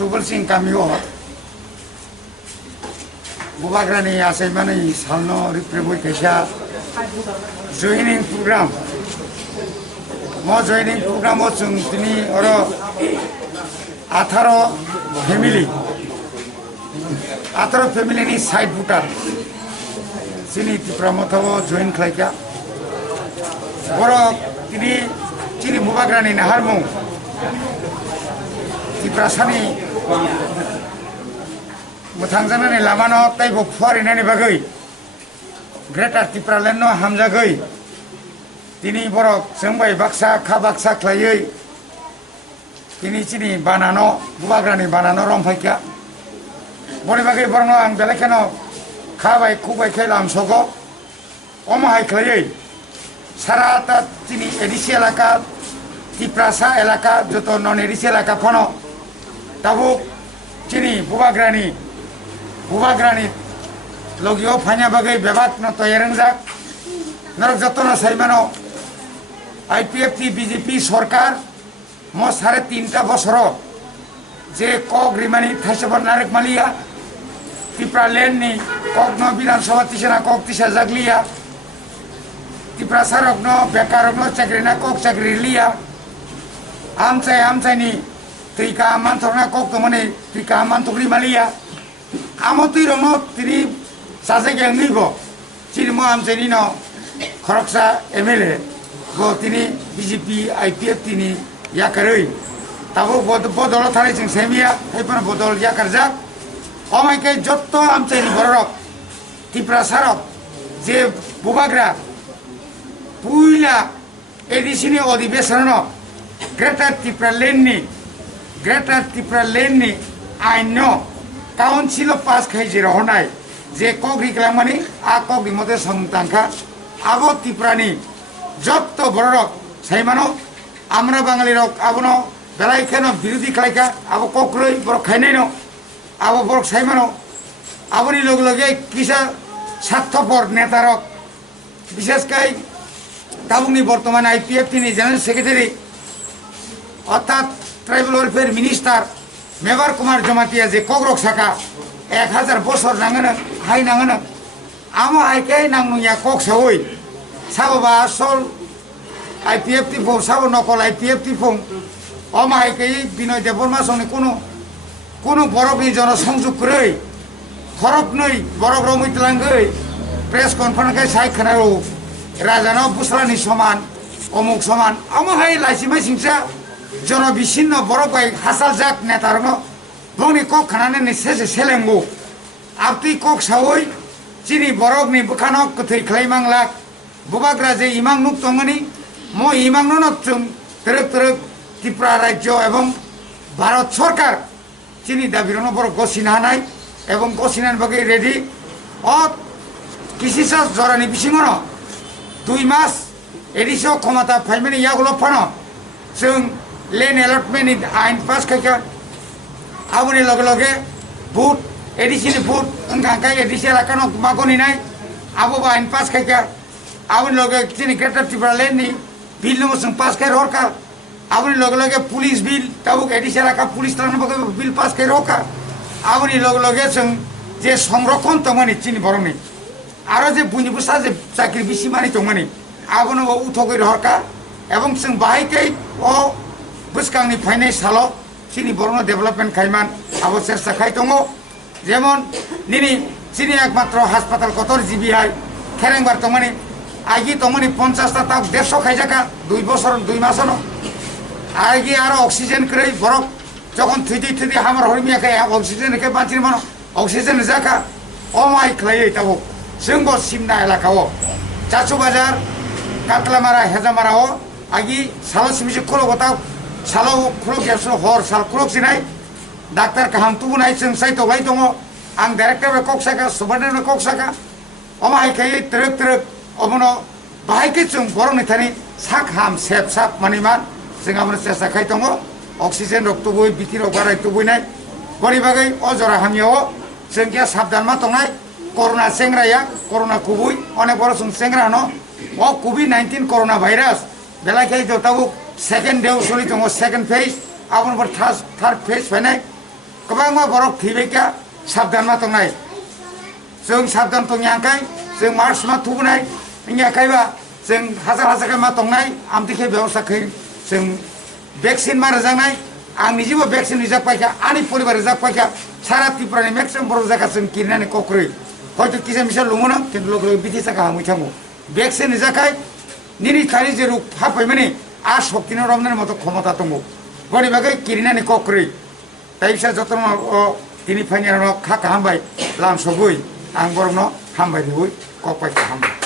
Subal Singh Kamio Bubagrani Asaimani Salno Riprebu Kesha joining program Mo joining program Otsung Tini Oro Atharo family ni side putar Sini Tipramotavo join Klaika Boro Tini Chini Bubagrani Naharmu Tiprasani Mutanzana Lamano type of foreign any bagay Greater Tipraleno Hamzagay Tini Borok Sambay Baksa Kabaksa Clay Tini Chini Banano Bubagrani Banano Rompaka Bonibagay Borno and Belekano Kabai Kubai Kelam Sogo Omahai Clay Sarata Tini Edisialaka Tiprasa Elaka Joto non Edisialaka Pono Tabu Chini Bubagrani Logio Panya Bagay Bebat no Toyeranzak Narjatono Saimano IPFT BJP Sorkar Mos Hare Tinta Bosoro Je Kog Rimani Tashabar Narek Malia Tipra Lenni Kog no Binan Sovatisana Kog Tisha Zaglia Tipra Sarok no Bekarok no Chakrina Kog Chakrilia Amsai ni Trika Amantorna Kog Tomani Trika Amantokri Malia Amotiro no Tiri Sasek Nigo Chirimo Amsenino Koroksa MLA Go Tini BJP IPF Tini Yakarui Tabu Bodolo Tarising Semia Hyper Bodol Yakarjak Oh my God Jotto Amseni Borok Tipra Sarok Je Bubagra Puila Edisini Odi Besano Greater Tipra Lenni I know Council of Pass Kajiro Honai Je Kogri Klamani A Kogri Mother Samtanka Abo Tiprani Jotto Borok Saimano Amra Bangali Rock Abono Belaikano Birudi Klaika Abo Kokroi Borokhaneno Abo Borok Saimano Aboni Logloge Kisa Satopor Netarok Bisaskai Tabuni Bortoman IPF Tini General Secretary অর্থাৎ tribal welfare minister Mebar Kumar Jamatia যে কগ্রক শাখা 1000 বছর নাঙানো high নাঙানো আমো হাইকে নাংনুয়া cock সাওই সাববা আসল IPFT ফো sub নকল IPFT ফো অমা হাইকে বিনয় দেববর্মা সঙ্গে কোনো বরফনি জনসংযোগ করে খরক নই বরফ রমিতলাঙ্গৈ প্রেস কনফারেন্সে সাই খানারো রাজানো বুসরানি সমান অমুক সমান আমো হাই লাইসিমাই সিংসা জনবিচ্ছিন্ন বড়বাই হাসাল জাক নেতারনো বংনি কক খানানে নিসেসে সেলেঙ্গু আপনি কক সাওই চিনি বরফনি বুখানক কথৈ খ্লাইমাংলাক বুবাগ্রা যে ইমাং নুক তংনি ম ইমাং ননচুং তরক ত্রিপুরা রাজ্য এবং ভারত সরকার চিনি দাবিরনো বড় গসিনা হানাই এবং গসিনান বাগে রেডি অ কিসিসা জরানি বিসিংন 2 মাস এডিসো ক্ষমতা ফাইমেনি ইয়াগুলো ফানো जों लेन एलटमेंट आइन पास खायका आबुनि लगे भोट एडिसिन भोट अंका एडिसिन लाकानो मागोनि नाय आबो आइन पास खायका आबुनि लगे चिनि ग्रेटर त्रिपुरा लेन नि बिल नो जों पास खाय रका आबुनि लगे पुलिस बिल ताबुक एडिसिन लाका पुलिस थाना बगे बिल पास खाय रका आबुनि लगे जों जे संरक्षण तमानि चिनि बरनि आरो जे बुनिबुसा जे चाकरि बिसिमानि तमानि आबुनो उथगै रका এবং जों बाहायकै अ बुसकांनि फाइनाय सालो चिनि बरनो डेभेलपमेन्ट खायमान आबो चेष्टा खाय दङ जेमन निनि चिनि एकमात्र हासपाताल कतर जिबिहाय खेरेंबार तमानि आगि तमानि 50 ता 150 खायजाका 2 বছর 2 মাসनो आगि आरो अक्सिजेन क्रै बरफ যখন থুইদি হামার হরিমিয়াকে অক্সিজেন কে বাঁচির মানো অক্সিজেন জাকা অমাই খাই তাবো जोंबो सिमना एलाकाओ चाचु बाजार कातलामारा हेजामाराओ आगि सालो सिमिसे खोलो गता सालो खोलो गेसो हर साल खोलो सिनाय डाक्टर काहाम तुबुनाय जों साइतो बाय दङ आं डाइरेक्टर कक्साका सुबारडेन्ट कक्साका अमाय खाय ट्रक अमनो बाहायके जों बरनि थानि साक हाम सेब साप मानिमान जों आमनो चेष्टा खाय दङ अक्सिजेन रक्तबुय बितिर बाराय तुबुनाय बनि बागै अजरा हामियाव जों के साबधान मा दंनाय कोरोना सेंग्राया कोरोना कुबुय अनेक बड़ जों सेंग्रा न ओ कोविड-19 कोरोना भाइरास बेलाखै जताबु सेकेंड देव सलि दङ सेकेंड फेज आबन बर थार्ड फेज फैनाय गोबां बरफ थैबायका साबधान मा दंनाय जों साबधान दंयाखाय जों मार्च मा थुबनाय इयाखायबा जों हाजार हाजार मा दंनाय आमथिखे बेबस्थाखै जों ভ্যাকসিন মারা जानाय आं निजेबो ভ্যাকসিन रिजापायखा आंनि परिबार रिजापायखा सारा त्रिपुरानि मैक्सिमाम बर' जायगा जों किरनानै क'क्रै हयতো किसान मिसा लुमोना किन्तु लोगो बिदि जायगा हामै थांगौ ভ্যাকসিন रिजाखाय निनि थारि जे रुप हाफायमाने आ शक्तिनो रमनानि मतो क्षमता दङ गनि बागै किरनानै क'क्रै ताइ फिसा जतन दिनै फाइनाल खा हामबाय लाम सबै आं बरनो हामबाय देवै क'पायखा हामबाय